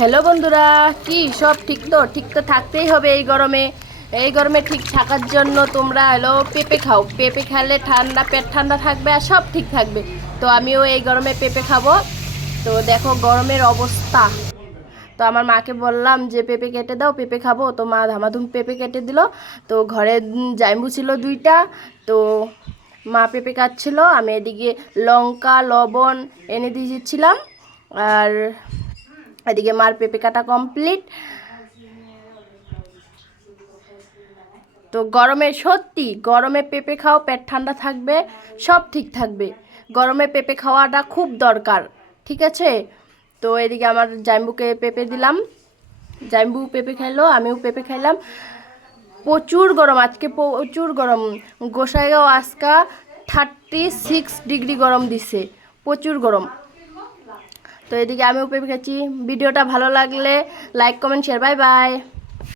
Hello বন্ধুরা, কি সব ঠিক তো থাকতেই হবে এই গরমে ঠিক থাকার জন্য তোমরা পেঁপে খাও। পেঁপে খেলে ঠান্ডা, পেট ঠান্ডা থাকবে আর সব ঠিক থাকবে। তো আমিও এই গরমে পেঁপে খাবো। তো দেখো গরমের অবস্থা। তো আমার মাকে বললাম যে পেঁপে কেটে দাও, পেঁপে খাবো। তো মা ধামাধুম পেঁপে কেটে দিল। তো ঘরে জাইম্বু ছিল দুইটা। তো মা পেঁপে কাটছিল, আমি এদিকে লঙ্কা লবণ এনে দিয়েছিলাম। আর এদিকে মার পেঁপে কাটা কমপ্লিট। তো গরমে পেঁপে খাও, পেট ঠান্ডা থাকবে, সব ঠিক থাকবে। গরমে পেঁপে খাওয়াটা খুব দরকার, ঠিক আছে? তো এদিকে আমার জাম্বুকে পেঁপে দিলাম, জাম্বু পেঁপে খাইলো, আমিও পেঁপে খাইলাম। প্রচুর গরম আজকে, প্রচুর গরম। গোসাইগাঁও আজকা 36 ডিগ্রি গরম দিছে, প্রচুর গরম। তো এদিকে আমিও পেঁপে খাচ্ছি। ভিডিওটা ভালো লাগলে like comment share, bye bye.